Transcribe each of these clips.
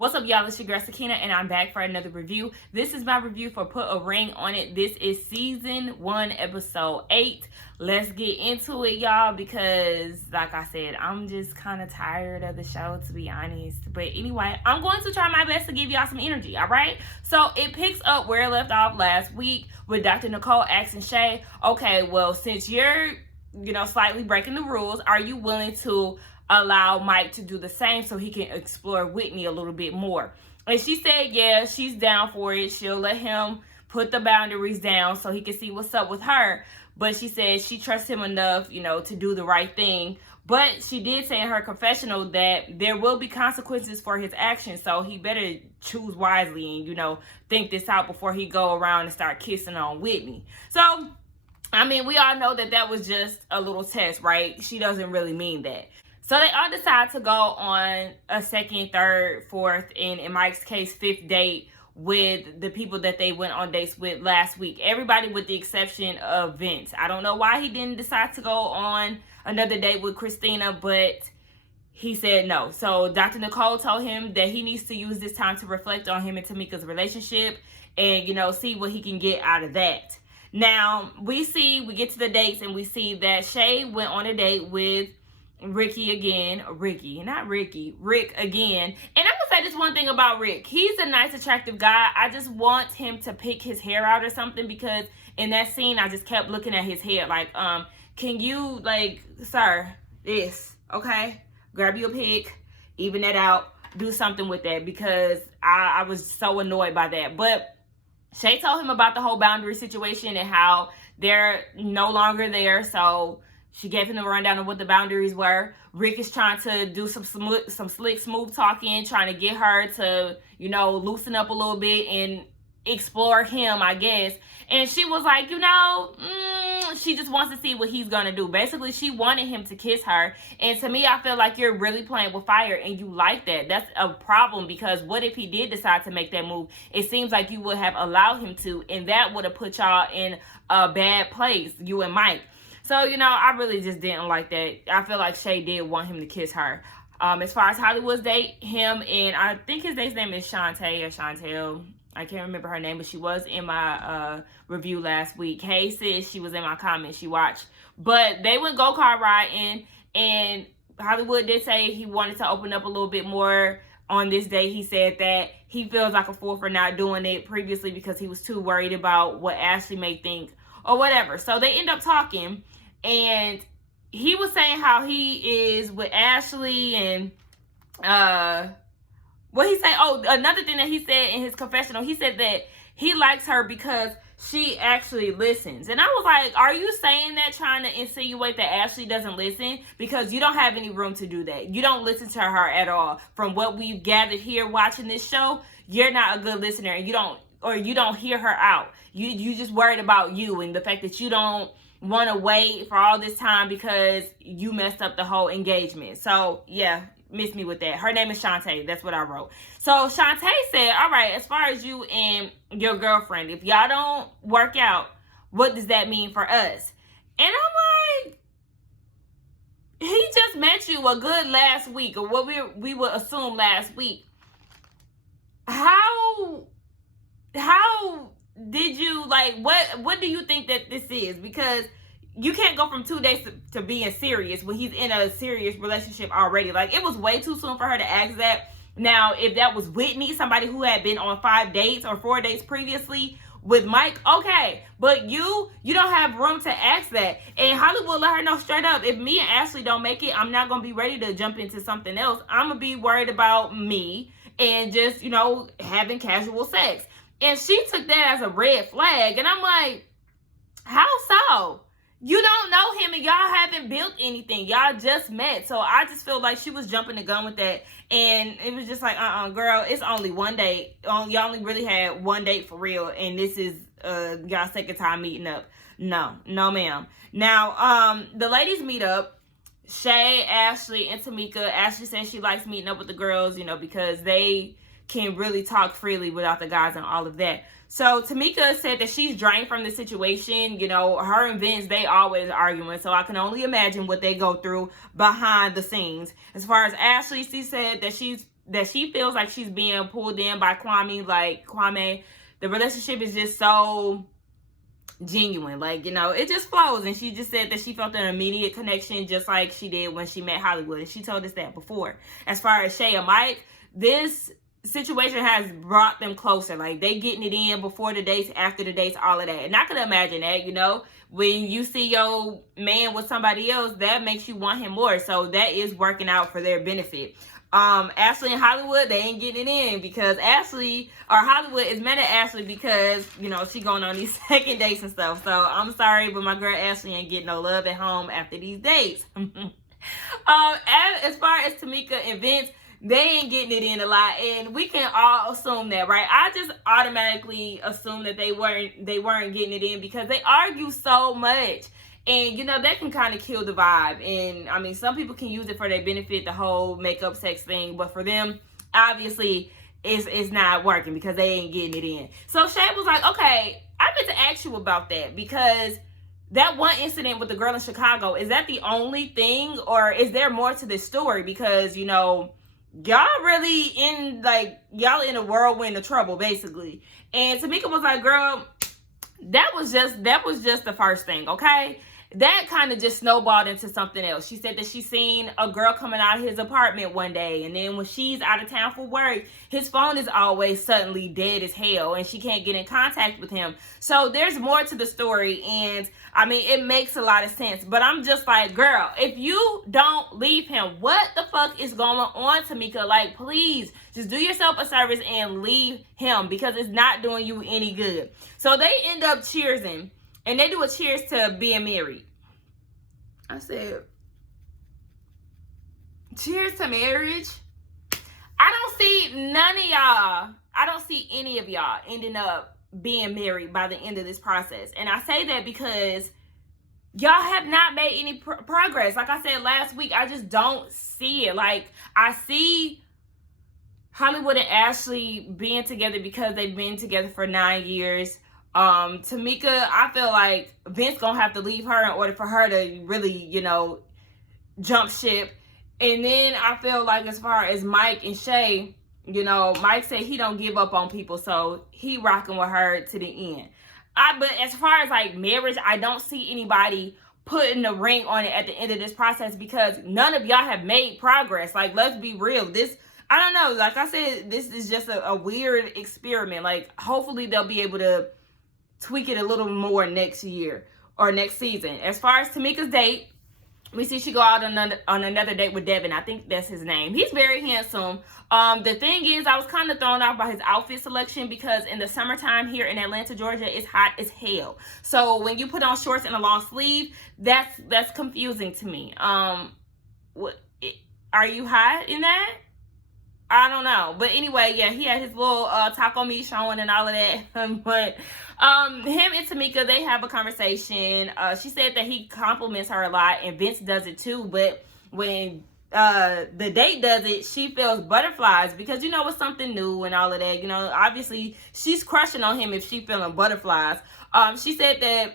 What's up, y'all? It's your girl Sakina, and I'm back for another review. This is my review for Put a Ring on It. This is season 1, episode 8. Let's get into it, y'all, because like I said, I'm just kind of tired of the show, to be honest. But anyway, I'm going to try my best to give y'all some energy, all right? So it picks up where it left off last week with Dr. Nicole asking Shae, okay, well, since you're, slightly breaking the rules, are you willing to allow Mike to do the same so he can explore Whitney a little bit more? And she said, yeah, she's down for it. She'll let him put the boundaries down so he can see what's up with her. But she said she trusts him enough, to do the right thing. But she did say in her confessional that there will be consequences for his actions. So he better choose wisely and, think this out before he go around and start kissing on Whitney. So, we all know that was just a little test, right? She doesn't really mean that. So they all decide to go on a second, third, fourth, and in Mike's case, 5th date with the people that they went on dates with last week. Everybody with the exception of Vince. I don't know why he didn't decide to go on another date with Christina, but he said no. So Dr. Nicole told him that he needs to use this time to reflect on him and Tamika's relationship and, see what he can get out of that. Now, we get to the dates and we see that Shae went on a date with Rick again. And I'm gonna say this one thing about Rick. He's a nice, attractive guy. I just want him to pick his hair out or something, because in that scene, I just kept looking at his hair like, can you, sir, this, okay? Grab you a pick, even that out, do something with that, because I was so annoyed by that. But Shae told him about the whole boundary situation and how they're no longer there, so she gave him the rundown of what the boundaries were. Rick is trying to do some slick, smooth talking, trying to get her to, loosen up a little bit and explore him, I guess. And she was like, she just wants to see what he's going to do. Basically, she wanted him to kiss her. And to me, I feel like you're really playing with fire and you like that. That's a problem, because what if he did decide to make that move? It seems like you would have allowed him to, and that would have put y'all in a bad place, you and Mike. So, I really just didn't like that. I feel like Shae did want him to kiss her. As far as Hollywood's date, him and I think his date's name is Shantae or Chantel. I can't remember her name, but she was in my review last week. Hey, sis, she was in my comments. She watched. But they went go-kart riding, and Hollywood did say he wanted to open up a little bit more on this day. He said that he feels like a fool for not doing it previously because he was too worried about what Ashley may think or whatever. So they end up talking. And he was saying how he is with Ashley and what he say? Oh, another thing that he said in his confessional, he said that he likes her because she actually listens. And I was like, are you saying that trying to insinuate that Ashley doesn't listen? Because you don't have any room to do that. You don't listen to her at all. From what we've gathered here watching this show, you're not a good listener, and you don't hear her out. You just worried about you and the fact that you don't want to wait for all this time because you messed up the whole engagement. So, yeah, miss me with that. Her name is Shantae. That's what I wrote. So, Shantae said, all right, as far as you and your girlfriend, if y'all don't work out, what does that mean for us? And I'm like, he just met you a good last week, or what we would assume last week. How did you, what do you think that this is? Because you can't go from 2 days to being serious when he's in a serious relationship already. It was way too soon for her to ask that. Now, if that was Whitney, somebody who had been on 5 dates or 4 dates previously with Mike, okay. But you don't have room to ask that. And Hollywood let her know straight up, if me and Ashley don't make it, I'm not going to be ready to jump into something else. I'm going to be worried about me and just, having casual sex. And she took that as a red flag. And I'm like, how so? You don't know him and y'all haven't built anything. Y'all just met. So I just feel like she was jumping the gun with that. And it was just like, girl, it's only one date. Y'all only really had one date for real. And this is y'all second time meeting up. No, ma'am. Now, the ladies meet up. Shae, Ashley, and Tamika. Ashley says she likes meeting up with the girls, because they can really talk freely without the guys and all of that. So Tamika said that she's drained from the situation. Her and Vince, they always arguing. So I can only imagine what they go through behind the scenes. As far as Ashley, she said that she's she feels like she's being pulled in by Kwame. Like, Kwame, the relationship is just so genuine, like, you know, it just flows. And she just said that she felt an immediate connection, just like she did when she met Hollywood, and she told us that before. As far as Shae and Mike, this situation has brought them closer. Like, they getting it in before the dates, after the dates, all of that. And I could imagine that, you know, when you see your man with somebody else, that makes you want him more. So that is working out for their benefit. Ashley and Hollywood, they ain't getting it in because Hollywood is mad at Ashley because, you know, she going on these second dates and stuff. So I'm sorry, but my girl Ashley ain't getting no love at home after these dates. As far as Tamika and Vince, they ain't getting it in a lot, and we can all assume that, right? I just automatically assume that they weren't getting it in because they argue so much. And, you know, that can kind of kill the vibe. And, I mean, some people can use it for their benefit, the whole makeup sex thing. But for them, obviously, it's not working because they ain't getting it in. So Shae was like, okay, I meant to ask you about that because that one incident with the girl in Chicago, is that the only thing? Or is there more to this story? Because, you know, y'all really y'all in a whirlwind of trouble, basically. And Tamika was like, girl, that was just the first thing, okay? That kind of just snowballed into something else. She said that she seen a girl coming out of his apartment one day, and then when she's out of town for work, his phone is always suddenly dead as hell, and she can't get in contact with him. So there's more to the story, and I mean, it makes a lot of sense. But I'm just like, girl, if you don't leave him, what the fuck is going on, Tamika? Like, please, just do yourself a service and leave him because it's not doing you any good. So they end up cheersing. And they do a cheers to being married. I said, cheers to marriage? I don't see none of y'all. I don't see any of y'all ending up being married by the end of this process. And I say that because y'all have not made any progress. Like I said last week, I just don't see it. Like, I see Hollywood and Ashley being together because they've been together for 9 years. Tamika, I feel like Vince gonna have to leave her in order for her to really, you know, jump ship. And then I feel like as far as Mike and Shae, you know, Mike said he don't give up on people, so he rocking with her to the end. But as far as like marriage, I don't see anybody putting a ring on it at the end of this process because none of y'all have made progress. Like, let's be real. This, I don't know. Like I said, this is just a weird experiment. Like, hopefully they'll be able to tweak it a little more next year or next season. As far as Tamika's date, we see she go out on another date with Devin. I think that's his name. He's very handsome. The thing is, I was kind of thrown off by his outfit selection because in the summertime here in Atlanta, Georgia, it's hot as hell. So when you put on shorts and a long sleeve, that's confusing to me. What are you hot in that? I don't know. But anyway, yeah, he had his little taco meat showing and all of that. But him and Tamika, they have a conversation. She said that he compliments her a lot, and Vince does it too. But when the date does it, she feels butterflies because, you know, it's something new and all of that. You know, obviously, she's crushing on him if she's feeling butterflies. She said that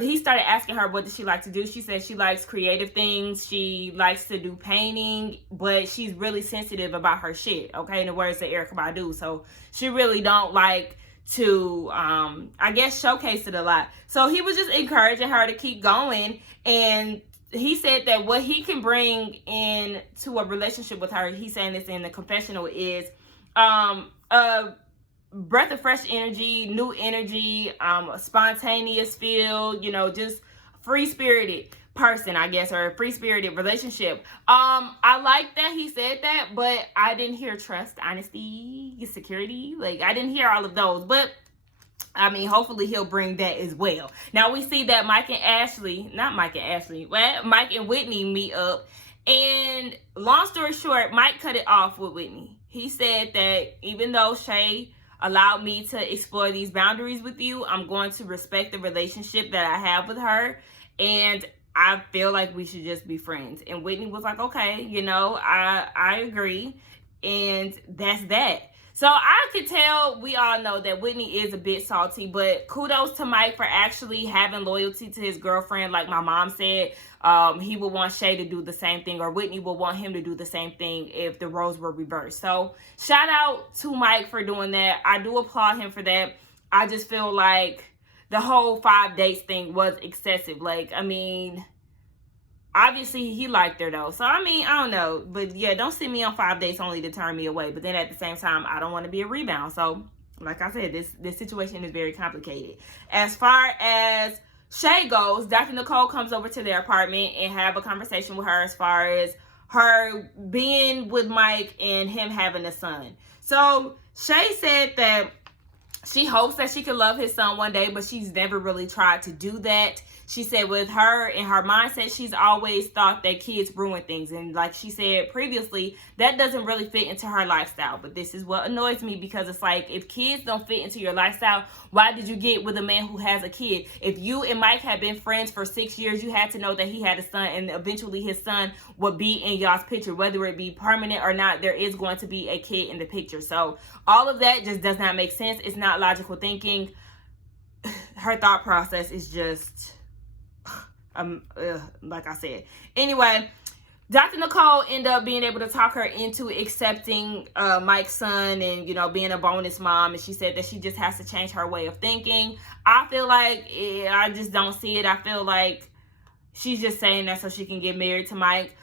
he started asking her what does she like to do. She said she likes creative things. She likes to do painting, but she's really sensitive about her shit, okay, in the words of Erykah Badu. So she really don't like to, I guess, showcase it a lot. So he was just encouraging her to keep going. And he said that what he can bring into a relationship with her, he's saying this in the confessional, is a breath of fresh energy, new energy, a spontaneous feel, you know, just free-spirited person, I guess, or a free-spirited relationship. I like that he said that, but I didn't hear trust, honesty, security. Like, I didn't hear all of those, but I mean, hopefully he'll bring that as well. Now we see that Mike and Whitney meet up, and long story short, Mike cut it off with Whitney. He said that even though Shae allowed me to explore these boundaries with you, I'm going to respect the relationship that I have with her, and I feel like we should just be friends. And Whitney was like, okay, you know, I agree, and that's that. So I could tell, we all know that Whitney is a bit salty, but kudos to Mike for actually having loyalty to his girlfriend. Like my mom said, he would want Shae to do the same thing, or Whitney would want him to do the same thing if the roles were reversed. So shout out to Mike for doing that. I do applaud him for that. I just feel like the whole 5 dates thing was excessive. Like, I mean, obviously he liked her though. So I mean, I don't know. But yeah, don't send me on 5 dates only to turn me away. But then at the same time, I don't want to be a rebound. So like I said, this situation is very complicated. As far as Shae goes, Dr. Nicole comes over to their apartment and have a conversation with her as far as her being with Mike and him having a son. So Shae said that she hopes that she can love his son one day, but she's never really tried to do that. She said with her, in her mindset, she's always thought that kids ruin things. And like she said previously, that doesn't really fit into her lifestyle. But this is what annoys me, because it's like, if kids don't fit into your lifestyle, why did you get with a man who has a kid? If you and Mike had been friends for 6 years, you had to know that he had a son, and eventually his son would be in y'all's picture. Whether it be permanent or not, there is going to be a kid in the picture. So all of that just does not make sense. It's not logical thinking. Her thought process is just... like I said. Anyway, Dr. Nicole ended up being able to talk her into accepting Mike's son and, you know, being a bonus mom. And she said that she just has to change her way of thinking. I feel like, I just don't see it. I feel like she's just saying that so she can get married to Mike.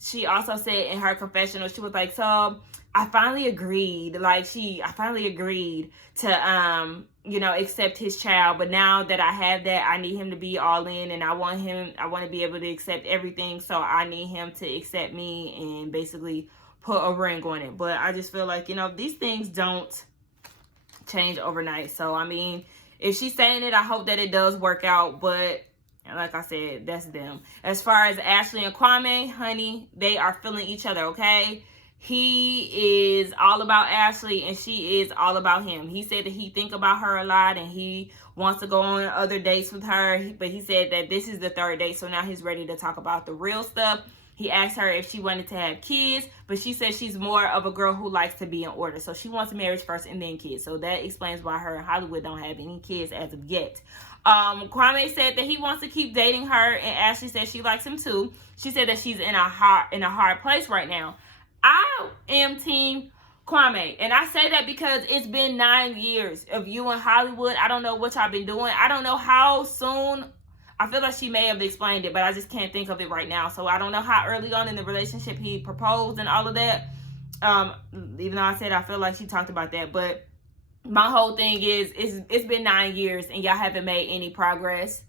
She also said in her confessional, she was like, so I finally agreed. Like, I finally agreed to, you know, accept his child. But now that I have that, I need him to be all in, and I want to be able to accept everything. So I need him to accept me and basically put a ring on it. But I just feel like, you know, these things don't change overnight. So, I mean, if she's saying it, I hope that it does work out. But like I said, that's them. As far as Ashley and Kwame, honey, they are feeling each other, okay? He is all about Ashley and she is all about him. He said that he think about her a lot and he wants to go on other dates with her. But he said that this is the 3rd date, so now he's ready to talk about the real stuff. He asked her if she wanted to have kids, but she said she's more of a girl who likes to be in order. So she wants marriage first and then kids. So that explains why her and Hollywood don't have any kids as of yet. Kwame said that he wants to keep dating her, and Ashley said she likes him too. She said that she's in a hard place right now. I am team Kwame, and I say that because it's been 9 years of you in Hollywood. I don't know what y'all been doing. I don't know how soon. I feel like she may have explained it, but I just can't think of it right now. So I don't know how early on in the relationship he proposed and all of that. Even though I said I feel like she talked about that, but my whole thing is it's been 9 years and y'all haven't made any progress.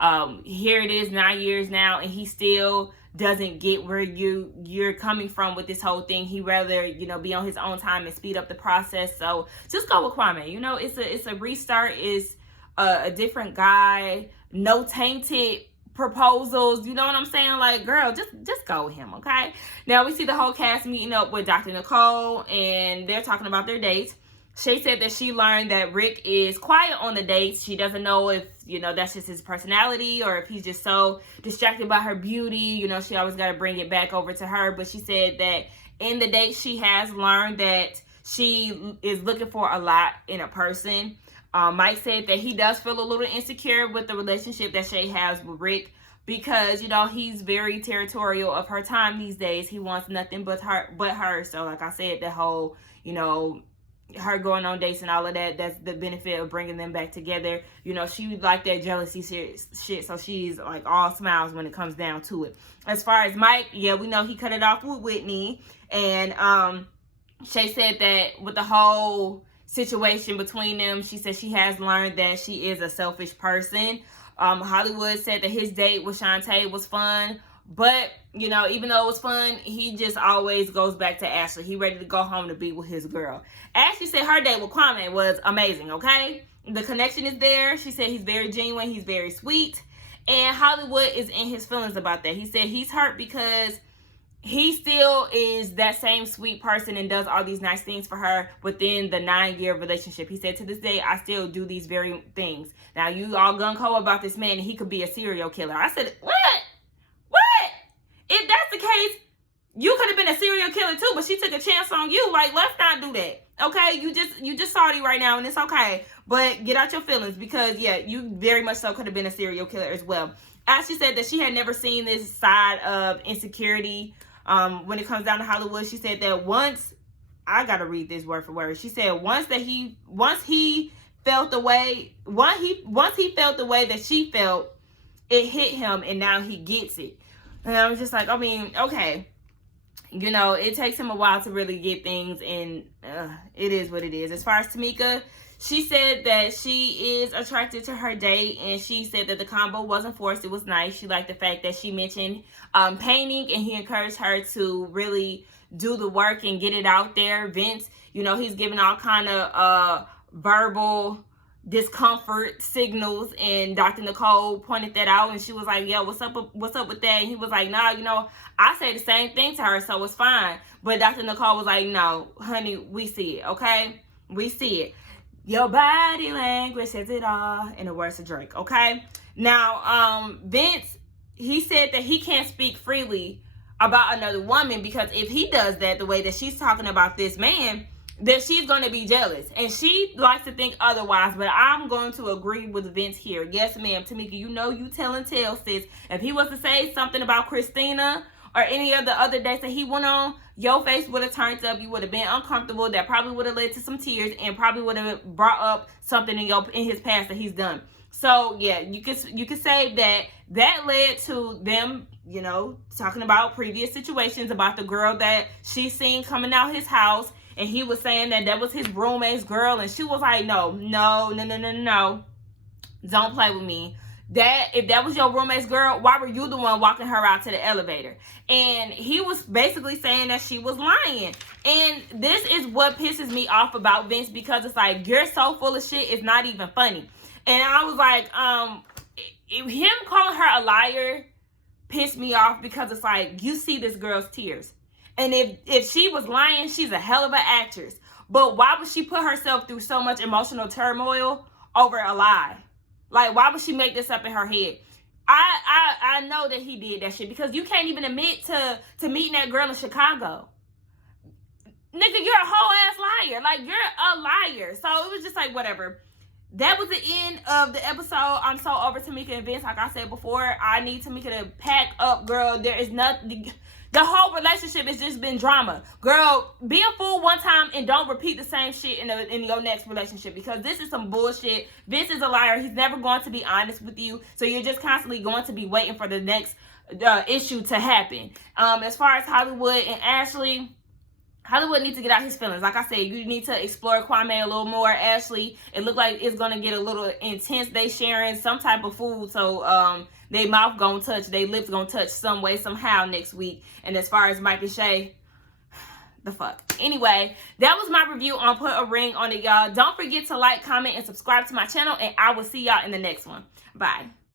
Here it is, 9 years now, and he still doesn't get where you're coming from with this whole thing. He rather, you know, be on his own time and speed up the process. So just go with Kwame. You know, it's a restart. It's a different guy. No tainted proposals. You know what I'm saying? Like, girl, just go with him, okay? Now we see the whole cast meeting up with Dr. Nicole, and they're talking about their dates. Shae said that she learned that Rick is quiet on the dates. She doesn't know if, you know, that's just his personality or if he's just so distracted by her beauty. You know, she always got to bring it back over to her. But she said that in the dates, she has learned that she is looking for a lot in a person. Mike said that he does feel a little insecure with the relationship that Shae has with Rick because, you know, he's very territorial of her time these days. He wants nothing but her. So, like I said, the whole, you know, her going on dates and all of that, that's the benefit of bringing them back together. You know, she like that jealousy shit, so she's like all smiles when it comes down to it. As far as Mike, yeah, we know he cut it off with Whitney, and Shae said that with the whole situation between them, she said she has learned that she is a selfish person. Hollywood said that his date with Shantae was fun, but, you know, even though it was fun, he just always goes back to Ashley. He ready to go home to be with his girl. Ashley said her date with Kwame was amazing, okay? The connection is there. She said he's very genuine. He's very sweet. And Hollywood is in his feelings about that. He said he's hurt because he still is that same sweet person and does all these nice things for her within the 9-year relationship. He said, to this day, I still do these very things. Now, you all gung-ho about this man and he could be a serial killer. I said, what? If that's the case, you could have been a serial killer too, but she took a chance on you. Like, let's not do that. Okay, you just salty right now, and it's okay. But get out your feelings, because yeah, you very much so could have been a serial killer as well. As she said that she had never seen this side of insecurity when it comes down to Hollywood. She said that once, I gotta read this word for word. She said once he felt the way that she felt, it hit him, and now he gets it. And I was just like, I mean, okay. You know, it takes him a while to really get things, and it is what it is. As far as Tamika, she said that she is attracted to her date, and she said that the combo wasn't forced. It was nice. She liked the fact that she mentioned painting, and he encouraged her to really do the work and get it out there. Vince, you know, he's giving all kind of verbal discomfort signals, and Dr. Nicole pointed that out, and she was like, yo, what's up with that? And he was like, nah, you know, I say the same thing to her, so it's fine. But Dr. Nicole was like, no, honey, we see it, okay? We see it. Your body language says it all, in the words of Drake, okay? Now, Vince, he said that he can't speak freely about another woman, because if he does that the way that she's talking about this man, then she's going to be jealous. And she likes to think otherwise, but I'm going to agree with Vince here. Yes, ma'am. Tamika, you know you telling tales, sis. If he was to say something about Christina or any of the other dates that he went on, your face would have turned up. You would have been uncomfortable. That probably would have led to some tears, and probably would have brought up something in his past that he's done. So yeah, you could say that led to them, you know, talking about previous situations, about the girl that she seen coming out his house, and he was saying that was his roommate's girl, and she was like, no, don't play with me. That if that was your roommate's girl, why were you the one walking her out to the elevator? And he was basically saying that she was lying. And this is what pisses me off about Vince, because it's like, you're so full of shit, it's not even funny. And I was like, him calling her a liar pissed me off, because it's like, you see this girl's tears. And if she was lying, she's a hell of an actress. But why would she put herself through so much emotional turmoil over a lie? Like, why would she make this up in her head? I know that he did that shit, because you can't even admit to meeting that girl in Chicago. Nigga, you're a whole ass liar. Like, you're a liar. So it was just like, whatever. That was the end of the episode. I'm so over Tamika and Vince. Like I said before, I need Tamika to pack up, girl. There is nothing. The whole relationship has just been drama. Girl, be a fool one time and don't repeat the same shit in your next relationship, because this is some bullshit. Vince is a liar. He's never going to be honest with you. So you're just constantly going to be waiting for the next issue to happen. As far as Hollywood and Ashley, Hollywood needs to get out his feelings. Like I said, you need to explore Kwame a little more. Ashley, it looked like it's going to get a little intense. They sharing some type of food, so they mouth gonna touch, they lips gonna touch some way, somehow next week. And as far as Mike and Shae, the fuck. Anyway, that was my review on Put a Ring on It, y'all. Don't forget to like, comment, and subscribe to my channel, and I will see y'all in the next one. Bye.